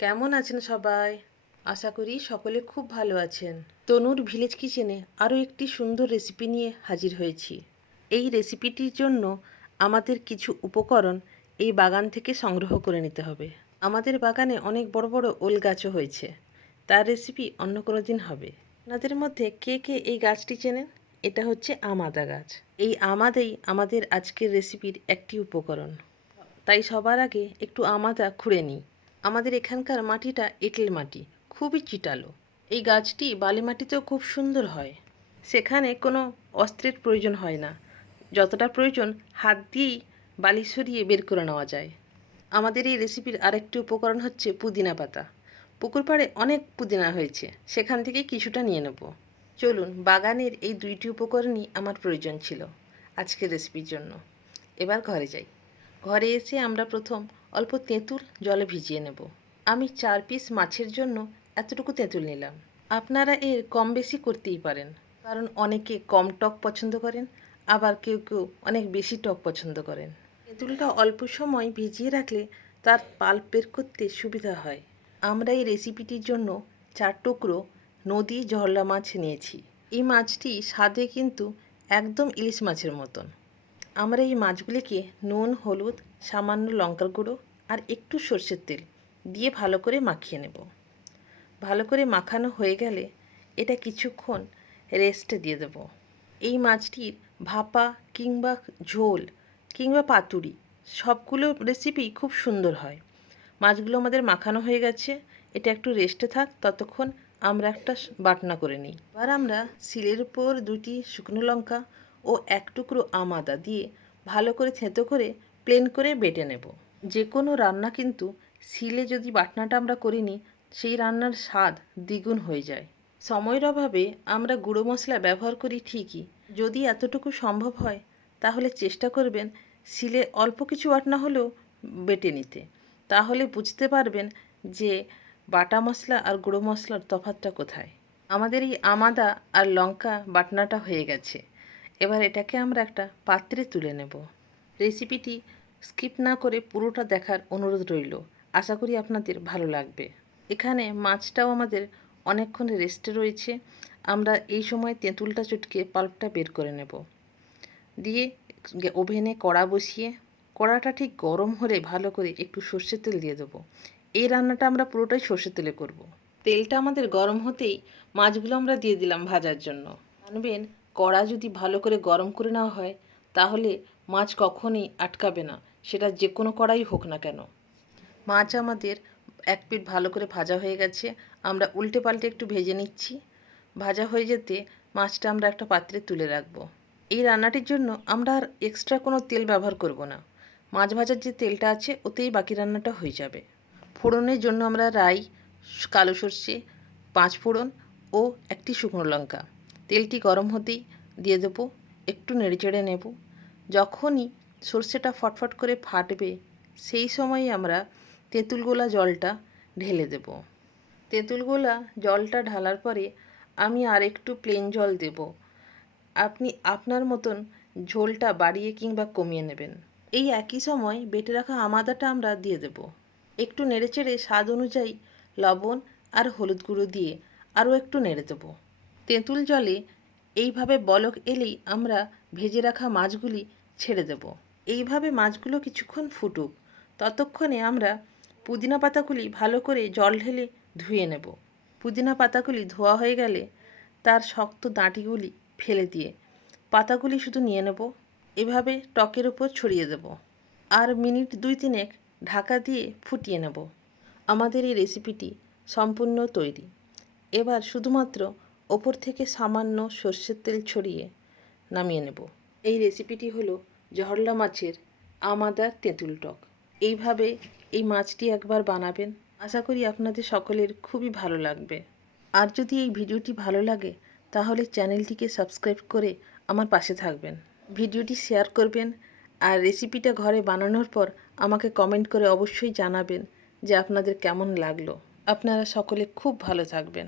কেমন আছেন সবাই? আশা করি সকলে খুব ভালো আছেন। তনুর ভিলেজ কিচেনে আরও একটি সুন্দর রেসিপি নিয়ে হাজির হয়েছি। এই রেসিপিটির জন্য আমাদের কিছু উপকরণ এই বাগান থেকে সংগ্রহ করে নিতে হবে। আমাদের বাগানে অনেক বড় বড় ওল গাছও হয়েছে। তার রেসিপি অন্য কোনো দিন হবে। আপনাদের মধ্যে কে কে এই গাছটি চেনেন? এটা হচ্ছে আমাদা গাছ। এই আমাদেই আমাদের আজকের রেসিপির একটি উপকরণ। তাই সবার আগে একটু আমাদা খুঁড়ে নিই। আমাদের এখানকার মাটিটা এঁটেল মাটি, খুবই চিটালো। এই গাছটি বালি মাটিতেও খুব সুন্দর হয়। সেখানে কোনো অস্ত্রের প্রয়োজন হয় না, যতটা প্রয়োজন হাত দিয়েই বালি সরিয়ে বের করে নেওয়া যায়। আমাদের এই রেসিপির আরেকটি উপকরণ হচ্ছে পুদিনা পাতা। পুকুর পাড়ে অনেক পুদিনা হয়েছে, সেখান থেকে কিছুটা নিয়ে নেব। চলুন, বাগানের এই দুইটি উপকরণই আমার প্রয়োজন ছিল আজকের রেসিপির জন্য। এবার ঘরে যাই। ঘরে এসে আমরা প্রথম অল্প তেঁতুল জলে ভিজিয়ে নেব। আমি 4 পিস মাছের জন্য এতটুকু তেঁতুল নিলাম। আপনারা এর কম বেশি করতেই পারেন, কারণ অনেকে কম টক পছন্দ করেন, আবার কেউ কেউ অনেক বেশি টক পছন্দ করেন। তেঁতুলটা অল্প সময় ভিজিয়ে রাখলে তার পাল্প বের করতে সুবিধা হয়। আমরা এই রেসিপিটির জন্য 4 টুকরো নদী জহলা মাছ নিয়েছি। এই মাছটি স্বাদে কিন্তু একদম ইলিশ মাছের মতন। আমরা এই মাছগুলিকে নুন, হলুদ, সামান্য লঙ্কার গুঁড়ো আর একটু সর্ষের তেল দিয়ে ভালো করে মাখিয়ে নেব। ভালো করে মাখানো হয়ে গেলে এটা কিছুক্ষণ রেস্টে দিয়ে দেব। এই মাছটির ভাপা কিংবা ঝোল কিংবা পাতুরি সবগুলো রেসিপি খুব সুন্দর হয়। মাছগুলো আমাদের মাখানো হয়ে গেছে, এটা একটু রেস্টে থাক, ততক্ষণ আমরা একটা বাটনা করে নিই। এবার আমরা শিলের উপর 2টি শুকনো লঙ্কা ও 1 টুকরো আমাদা দিয়ে ভালো করে থেঁতো করে প্লেন করে বেটে নেব। যে কোনো রান্না কিন্তু শিলে যদি বাটনাটা আমরা করি নিই, সেই রান্নার স্বাদ দ্বিগুণ হয়ে যায়। সময়ের অভাবে আমরা গুঁড়ো মশলা ব্যবহার করি ঠিকই, যদি এতটুকু সম্ভব হয় তাহলে চেষ্টা করবেন শিলে অল্প কিছু বাটনা হলেও বেটে নিতে। তাহলে বুঝতে পারবেন যে বাটা মশলা আর গুঁড়ো মশলার তফাৎটা কোথায়। আমাদের এই আমাদা আর লঙ্কা বাটনাটা হয়ে গেছে। এবার এটাকে আমরা একটা পাত্রে তুলে নেব। রেসিপিটি স্কিপ না করে পুরোটা দেখার অনুরোধ রইল। আশা করি আপনাদের ভালো লাগবে। এখানে মাছটাও আমাদের অনেকক্ষণ রেস্টে রয়েছে। আমরা এই সময় তেঁতুলটা চটকে পাল্পটা বের করে নেব। দিয়ে ওভেনে কড়া বসিয়ে কড়াটা ঠিক গরম হলে ভালো করে একটু সর্ষের তেল দিয়ে দেবো। এই রান্নাটা আমরা পুরোটাই সর্ষের তেলে করব। তেলটা আমাদের গরম হতেই মাছগুলো আমরা দিয়ে দিলাম ভাজার জন্য। জানবেন, কড়া যদি ভালো করে গরম করে নেওয়া হয় তাহলে মাছ কখনই আটকাবে না, সেটা যে কোনো কড়াই হোক না কেন। মাছ আমাদের 1 পিঠ ভালো করে ভাজা হয়ে গেছে। আমরা উল্টে পাল্টে একটু ভেজে নিচ্ছি। ভাজা হয়ে যেতে মাছটা আমরা একটা পাত্রে তুলে রাখবো। এই রান্নাটির জন্য আমরা আর এক্সট্রা কোনো তেল ব্যবহার করব না। মাছ ভাজার যে তেলটা আছে ওতেই বাকি রান্নাটা হয়ে যাবে। ফোড়নের জন্য আমরা রাই, কালো সর্ষে, 5 ফোড়ন ও 1টি শুকনো লঙ্কা। তেলটি গরম হতেই দিয়ে দেবো, একটু নেড়েচেড়ে নেব। যখনই সর্ষেটা ফটফট করে ফাটবে সেই সময়ই আমরা তেঁতুল গোলা জলটা ঢেলে দেব। তেঁতুল গোলা জলটা ঢালার পরে আমি আর একটু প্লেন জল দেব। আপনি আপনার মতন ঝোলটা বাড়িয়ে কিংবা কমিয়ে নেবেন। এই একই সময় বেটে রাখা আমাদাটা আমরা দিয়ে দেব। একটু নেড়েচেড়ে স্বাদ অনুযায়ী লবণ আর হলুদ গুঁড়ো দিয়ে আরও একটু নেড়ে দেবো। তেঁতুল জলে এইভাবে বলক এলেই আমরা ভেজে রাখা মাছগুলি ছেড়ে দেব। এইভাবে মাছগুলো কিছুক্ষণ ফুটুক, ততক্ষণে আমরা পুদিনা পাতাগুলি ভালো করে জল ঢেলে ধুয়ে নেব। পুদিনা পাতাগুলি ধোয়া হয়ে গেলে তার শক্ত ডাঁটিগুলি ফেলে দিয়ে পাতাগুলি শুধু নিয়ে নেব। এভাবে টকের উপর ছড়িয়ে দেব আর মিনিট 2-3 ঢাকা দিয়ে ফুটিয়ে নেব। আমাদের এই রেসিপিটি সম্পূর্ণ তৈরি। এবার শুধুমাত্র ওপর থেকে সামান্য সর্ষের তেল ছড়িয়ে নামিয়ে নেব। এই রেসিপিটি হলো জহরলা মাছের আমাদা তেঁতুল টক। এইভাবে এই মাছটি একবার বানাবেন, আশা করি আপনাদের সকলের খুবই ভালো লাগবে। আর যদি এই ভিডিওটি ভালো লাগে তাহলে চ্যানেলটিকে সাবস্ক্রাইব করে আমার পাশে থাকবেন, ভিডিওটি শেয়ার করবেন আর রেসিপিটা ঘরে বানানোর পর আমাকে কমেন্ট করে অবশ্যই জানাবেন যে আপনাদের কেমন লাগলো। আপনারা সকলে খুব ভালো থাকবেন।